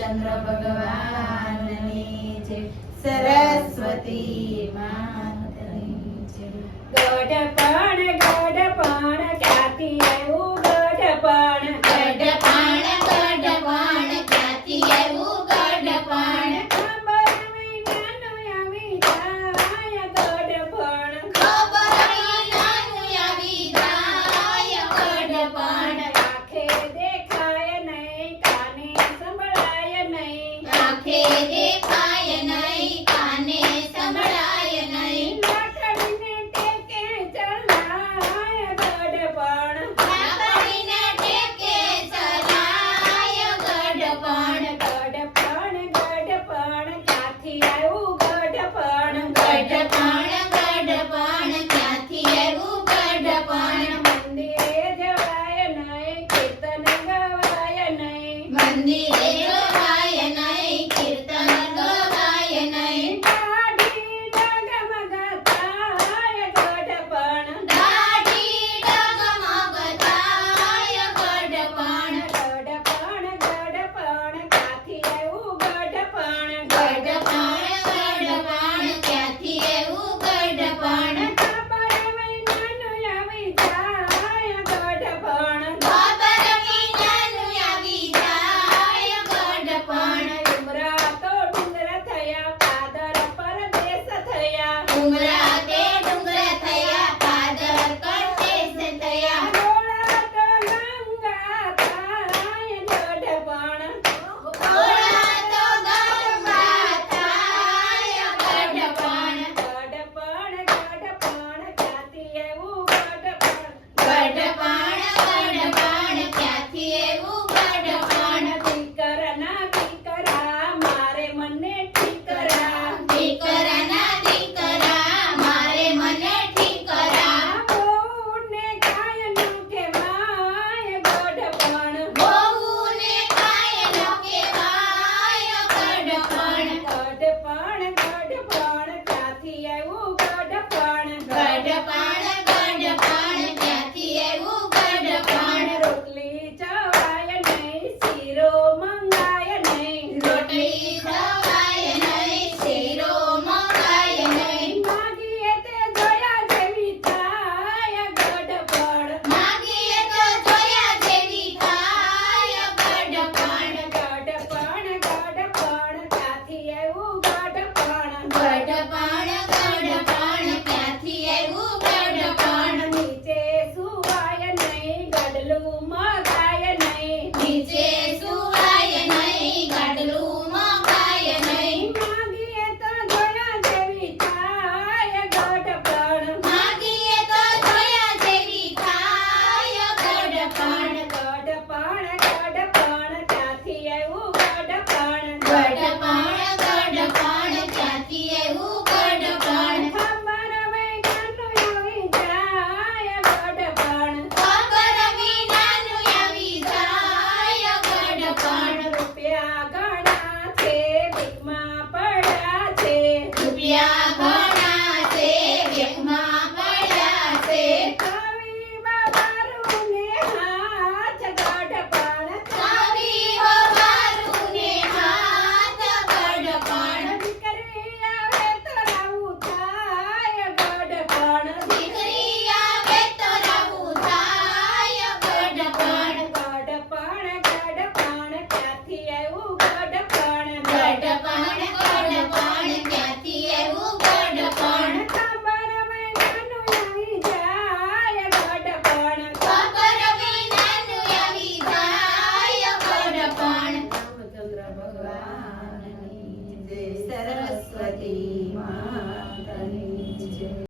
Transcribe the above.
રામચંદ્ર ભગવાનની જય, સરસ્વતી માતની જય. ગઢપણ ક્યાંથી આવ્યું ગઢપણ? ગઢપણ ક્યાંથી આવ્યું ગઢપણ? ખબર વિનાનું આવી જાય ગઢપણ. ખબર વિનાનું આવી જાય ગઢપણ. આંખે દેખાય નહીં, કાને સંભળાય નહીં. આંખે દેખાય નહીં, કાને સંભળાય નહીં. લાકડીને ટેકે ચલાય ગઢપણ. લાકડીને ટેકે ચલાય ગઢપણ. ગઢપણ ક્યાંથી આવ્યું ગઢપણ? ગઢપણ ક્યાંથી આવ્યું ગઢપણ? મંદિરે જવાય નહીં, કીર્તન ગવાય નહીં. મંદિરે જવાય નહીં, કીર્તન ગવાય નહીં. દાઢી ડગમગ થાય ગઢપણ. દાઢી ડગમગ થાય ગઢપણ. ગઢપણ ક્યાંથી આવ્યું ગઢપણ? ગઢપણ ક્યાંથી આવ્યું ગઢપણ? ખબર વિનાનું આવી જાય ગઢપણ. ખબર વિનાનું આવી જાય ગઢપણ. ડુંગરા તો ડુંગર થયા, પાદર પરદેશ થયા. ડુંગરા તે ડુંગર થયા, પાદર પરદેશ થયા. ડોળા તો ગંગા થાય ગઢપણ. ઓળા તો ગંગા થાય ગઢપણ. ગઢપણ ક્યાંથી આવ્યું ગઢપણ? ગઢપણ ક્યાંથી આવ્યું ગઢપણ? દીકરાના દીકરા મારે મને ઠીકરા. દીકરાના દીકરા મારે મને ઠીકરા. બહુને કાયનો કહેવાય ગઢપણ. બહુને કાયનો કહેવાય ગઢપણ. ગઢપણ ક્યાંથી આવ્યું ગઢપણ? ગઢપણ ક્યાંથી આવ્યું ગઢપણ? રોટલી ચવાય નહીં, શીરો મંગાય નહીં. રોટલી ખવાય નહીં, શીરો મંગાય નહીં. માગીએ તે જોયા જેવી થાય ગઢપણ. માગીએ તો જોયા જેવી થાય ગઢપણ. ગઢપણ ક્યાંથી આવ્યું ગઢપણ? ગઢપણ ક્યાંથી આવ્યું ગઢપણ? નીચે સુવાય નહીં, ગડલું મગાય નહીં. નીચે સુવાય નહીં, ગાડલું મંગાય નહીં. માગીએ તો જોયા જેવી થાય ગઢપણ. માગીએ તો જોયા જેવી થાય ગઢપણ. ગઢપણ ક્યાંથી આવ્યું ગઢપણ? ગઢપણ ક્યાંથી આવ્યું ગઢપણ? ખબર વિનાનું આવી જાય ગઢપણ. ખબર વિનાનું આવી જાય ગઢપણ. રૂપિયા ઘણા છે, ભીખમાં પડ્યા છે. રૂપિયા ઘણા છે, ભેખમાં પડ્યા છે. કવિ બાબારુને હાથ ગઢપણ. કવિ હોવારુને હાથ ગઢપણ. દીકરી આવે તો રાવું થાય ગઢપણ. દીકરી આવે તો રાવું થાય ગઢપણ. ગઢપણ ક્યાંથી આવ્યું ગઢપણ? ગઢપણ ક્યાંથી આવ્યું ગઢપણ? ખબર વિનાનું આવી જાય ગઢપણ. ખબર વિનાનું આવી જાય ગઢપણ. રામચંદ્ર ભગવાન